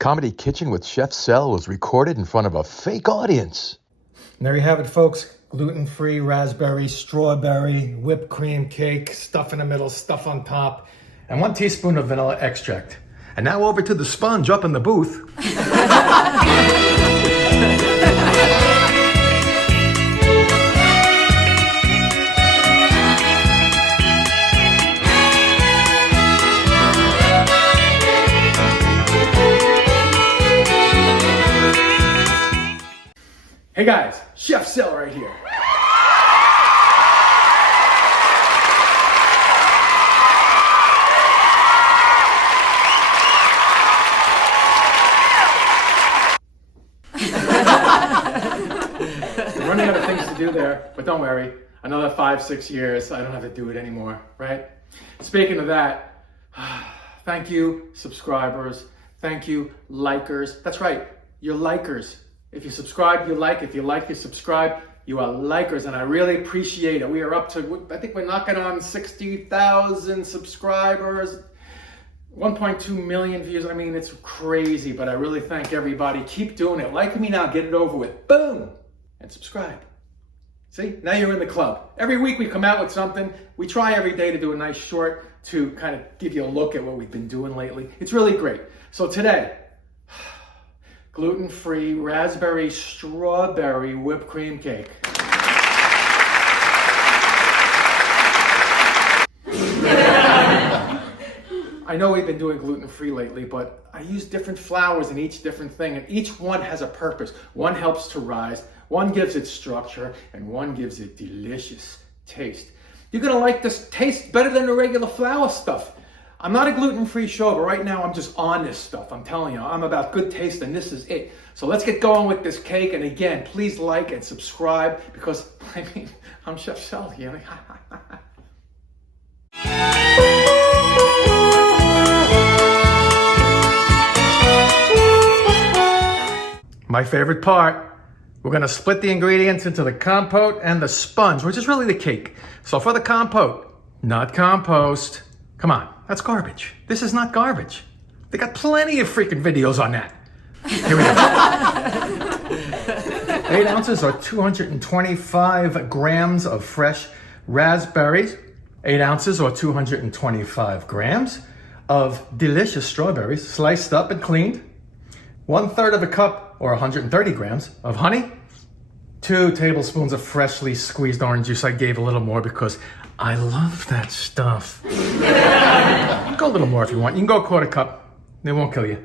Comedy Kitchen with Chef Sel was recorded in front of a fake audience. And there you have it, folks. Gluten-free raspberry, strawberry, whipped cream cake, stuff in the middle, stuff on top, and 1 teaspoon of vanilla extract. And now over to the sponge up in the booth. Hey guys, Chef Sel right here. We're running out of things to do there, but don't worry. Another 5-6 years, I don't have to do it anymore, right? Speaking of that, thank you, subscribers. Thank you, likers. That's right, you're likers. If you subscribe, you like. If you like, you subscribe. You are likers, and I really appreciate it. We are up to, I think we're knocking on 60,000 subscribers, 1.2 million views. I mean, it's crazy, but I really thank everybody. Keep doing it. Like me now, get it over with. Boom! And subscribe. See, now you're in the club. Every week we come out with something. We try every day to do a nice short to kind of give you a look at what we've been doing lately. It's really great. So today, gluten-free raspberry strawberry whipped cream cake. I know we've been doing gluten-free lately, but I use different flours in each different thing, and each one has a purpose. One helps to rise, one gives it structure, and one gives it delicious taste. You're gonna like this taste better than the regular flour stuff. I'm not a gluten-free show, but right now I'm just on this stuff. I'm telling you, I'm about good taste, and this is it. So let's get going with this cake. And again, please like and subscribe because, I mean, I'm Chef Sel here. My favorite part, we're gonna split the ingredients into the compote and the sponge, which is really the cake. So for the compote, not compost. Come on, that's garbage. This is not garbage. They got plenty of freaking videos on that. Here we go. 8 ounces or 225 grams of fresh raspberries. 8 ounces or 225 grams of delicious strawberries, sliced up and cleaned. 1/3 of a cup or 130 grams of honey. 2 tablespoons of freshly squeezed orange juice. I gave a little more because I love that stuff. Go a little more if you want. You can go 1/4 cup. They won't kill you.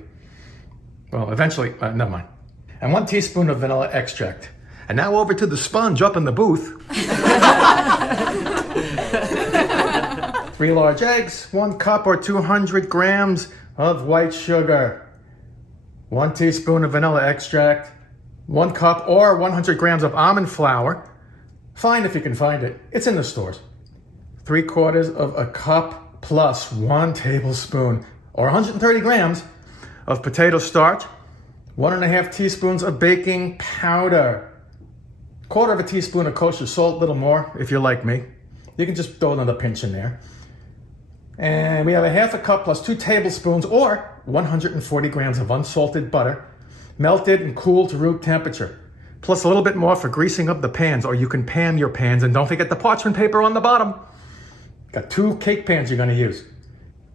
Well, eventually, never mind. And 1 teaspoon of vanilla extract. And now over to the sponge up in the booth. 3 large eggs, 1 cup or 200 grams of white sugar. 1 teaspoon of vanilla extract. 1 cup or 100 grams of almond flour. Find if you can find it. It's in the stores. 3/4 of a cup plus 1 tablespoon or 130 grams of potato starch, 1.5 teaspoons of baking powder, 1/4 teaspoon of kosher salt, a little more if you're like me. You can just throw another pinch in there. And we have 1/2 cup plus 2 tablespoons or 140 grams of unsalted butter, melted and cooled to room temperature. Plus a little bit more for greasing up the pans, or you can pan your pans, and don't forget the parchment paper on the bottom. Got 2 cake pans you're gonna use.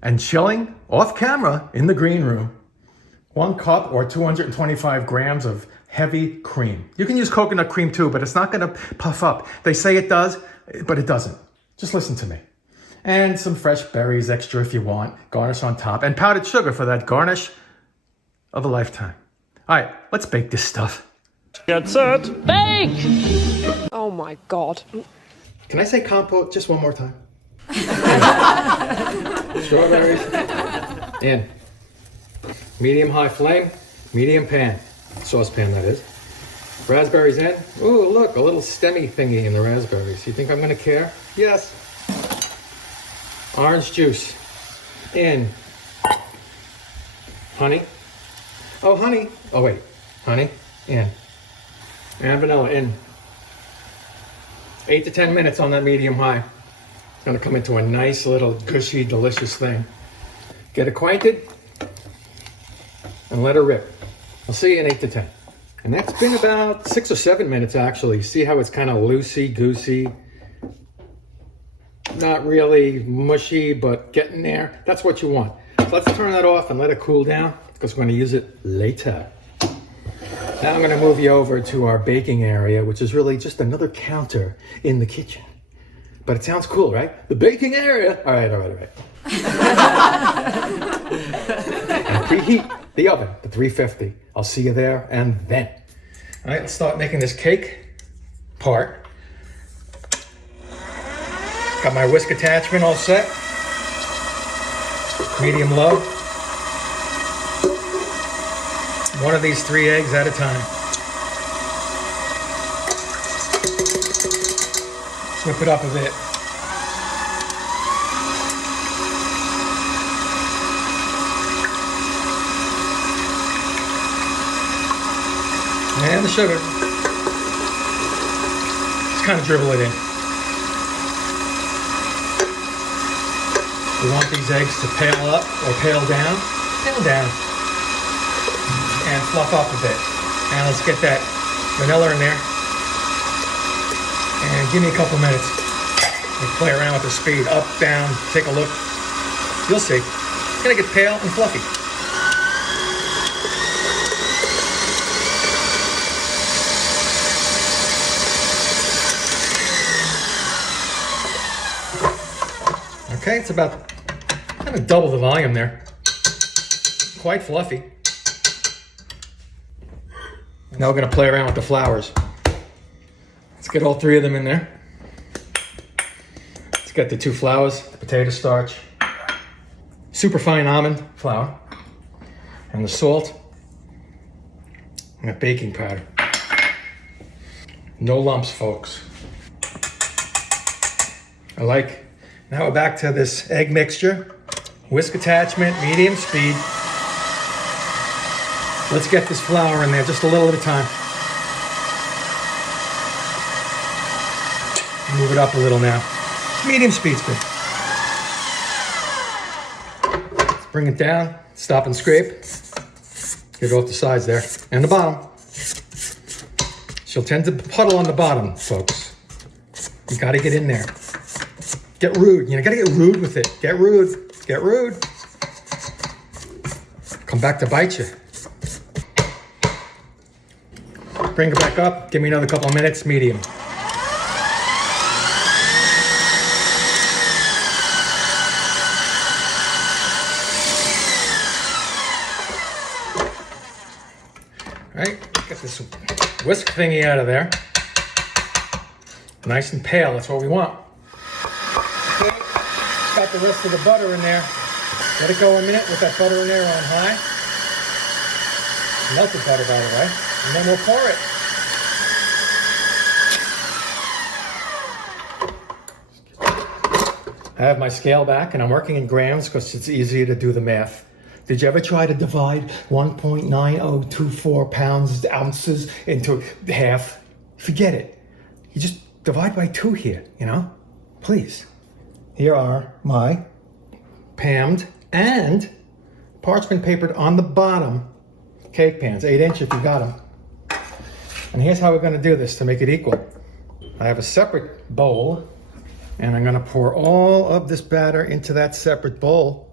And chilling off camera in the green room, 1 cup or 225 grams of heavy cream. You can use coconut cream too, but it's not gonna puff up. They say it does, but it doesn't. Just listen to me. And some fresh berries extra if you want, garnish on top, and powdered sugar for that garnish of a lifetime. All right, let's bake this stuff. Get set. Bake! Oh my God. Can I say compote just one more time? Strawberries in. Medium-high flame, medium pan. Saucepan, that is. Raspberries in. Ooh, look, a little stemmy thingy in the raspberries. You think I'm gonna care? Yes. Orange juice in. Honey. Oh, honey. Oh, wait. Honey in. And vanilla in. 8 to 10 minutes on that medium high. It's gonna come into a nice little gushy, delicious thing. Get acquainted. and let her rip. I'll see you in 8 to 10. And that's been about 6 or 7 minutes actually. See how it's kind of loosey-goosey? Not really mushy, but getting there. That's what you want. So let's turn that off and let it cool down because we're going to use it later. Now I'm going to move you over to our baking area, which is really just another counter in the kitchen. But it sounds cool, right? The baking area. All right. And preheat the oven to 350. I'll see you there and then. All right, let's start making this cake part. Got my whisk attachment all set. Medium low. One of these 3 eggs at a time. Whip it up a bit. And the sugar. Just kind of dribble it in. We want these eggs to pale up or pale down. Pale down. And fluff up a bit. And let's get that vanilla in there. And give me a couple minutes. We'll play around with the speed. Up, down, take a look. You'll see. It's gonna get pale and fluffy. Okay, it's about kind of double the volume there. Quite fluffy. Now we're gonna play around with the flours. Let's get all 3 of them in there. Let's get the 2 flours, the potato starch, super fine almond flour, and the salt, and the baking powder. No lumps, folks. Now we're back to this egg mixture. Whisk attachment, medium speed. Let's get this flour in there just a little at a time. Move it up a little now. Medium speed's good. Let's bring it down, stop and scrape. Get it off the sides there, and the bottom. She'll tend to puddle on the bottom, folks. You gotta get in there. Get rude, you gotta get rude with it. Get rude, get rude. Come back to bite you. Bring it back up, give me another couple of minutes, medium. All right, get this whisk thingy out of there. Nice and pale, that's what we want. Okay, got the rest of the butter in there. Let it go a minute with that butter in there on high. Melted butter, by the way. And then we'll pour it. I have my scale back and I'm working in grams because it's easier to do the math. Did you ever try to divide 1.9024 ounces into half? Forget it. You just divide by 2 here, Please. Here are my pammed and parchment papered on the bottom cake pans, 8-inch if you got them. And here's how we're going to do this to make it equal. I have a separate bowl, and I'm going to pour all of this batter into that separate bowl,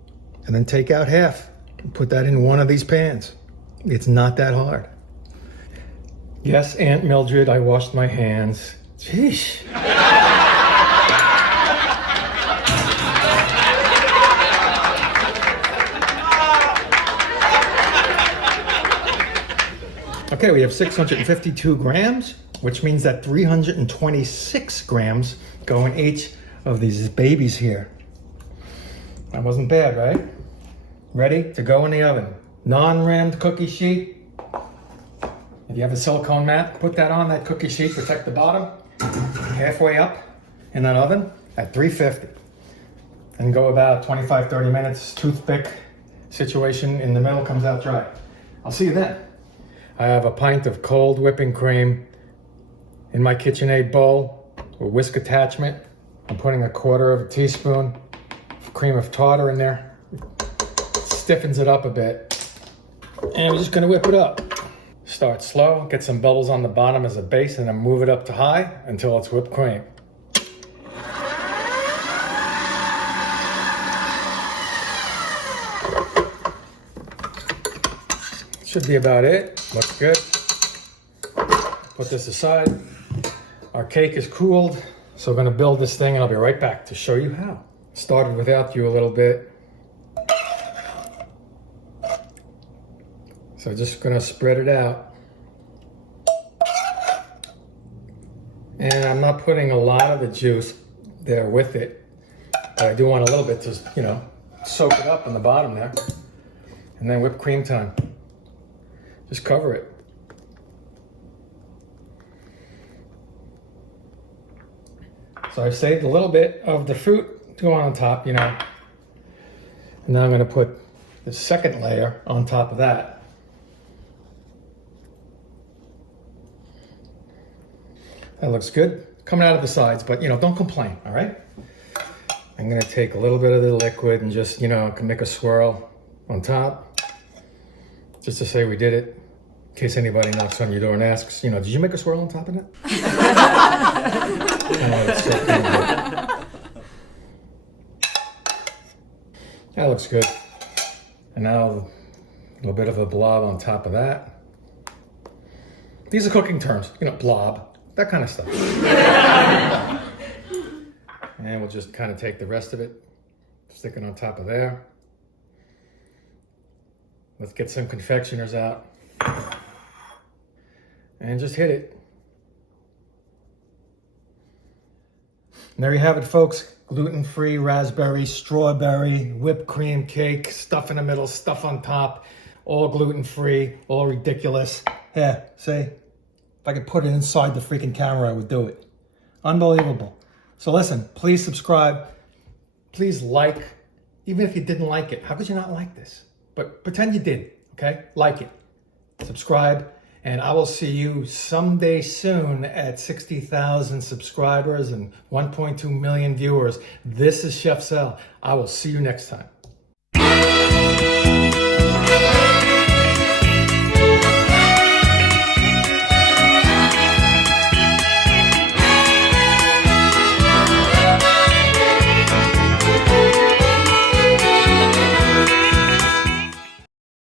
and then take out half and put that in one of these pans. It's not that hard. Yes, Aunt Mildred, I washed my hands. Sheesh. Okay, we have 652 grams, which means that 326 grams go in each of these babies here. That wasn't bad, right? Ready to go in the oven. Non-rimmed cookie sheet. If you have a silicone mat, put that on that cookie sheet, protect the bottom. Halfway up in that oven at 350. And go about 25-30 minutes. Toothpick situation in the middle comes out dry. I'll see you then. I have a pint of cold whipping cream in my KitchenAid bowl with whisk attachment. I'm putting 1/4 teaspoon of cream of tartar in there. Stiffens it up a bit. And we're just gonna whip it up. Start slow, get some bubbles on the bottom as a base, and then move it up to high until it's whipped cream. Should be about it. Looks good. Put this aside. Our cake is cooled, so we're gonna build this thing and I'll be right back to show you how. Started without you a little bit. So just gonna spread it out. And I'm not putting a lot of the juice there with it, but I do want a little bit to, you know, soak it up in the bottom there. And then whipped cream time. Just cover it. So I've saved a little bit of the fruit to go on top, you know. And now I'm gonna put the second layer on top of that. That looks good. Coming out of the sides, but you know, don't complain, all right? I'm gonna take a little bit of the liquid and just, you know, make a swirl on top. Just to say we did it. In case anybody knocks on your door and asks, you know, did you make a swirl on top of that? Oh, so good. That looks good. And now a little bit of a blob on top of that. These are cooking terms, you know, blob. That kind of stuff. And we'll just kind of take the rest of it, stick it on top of there. Let's get some confectioners out. And just hit it. And there you have it, folks. Gluten-free raspberry, strawberry, whipped cream cake, stuff in the middle, stuff on top, all gluten-free, all ridiculous. Yeah, see? If I could put it inside the freaking camera, I would do it. Unbelievable. So listen, please subscribe. Please like. Even if you didn't like it, how could you not like this? But pretend you did, okay? Like it. Subscribe. And I will see you someday soon at 60,000 subscribers and 1.2 million viewers. This is Chef Sal. I will see you next time.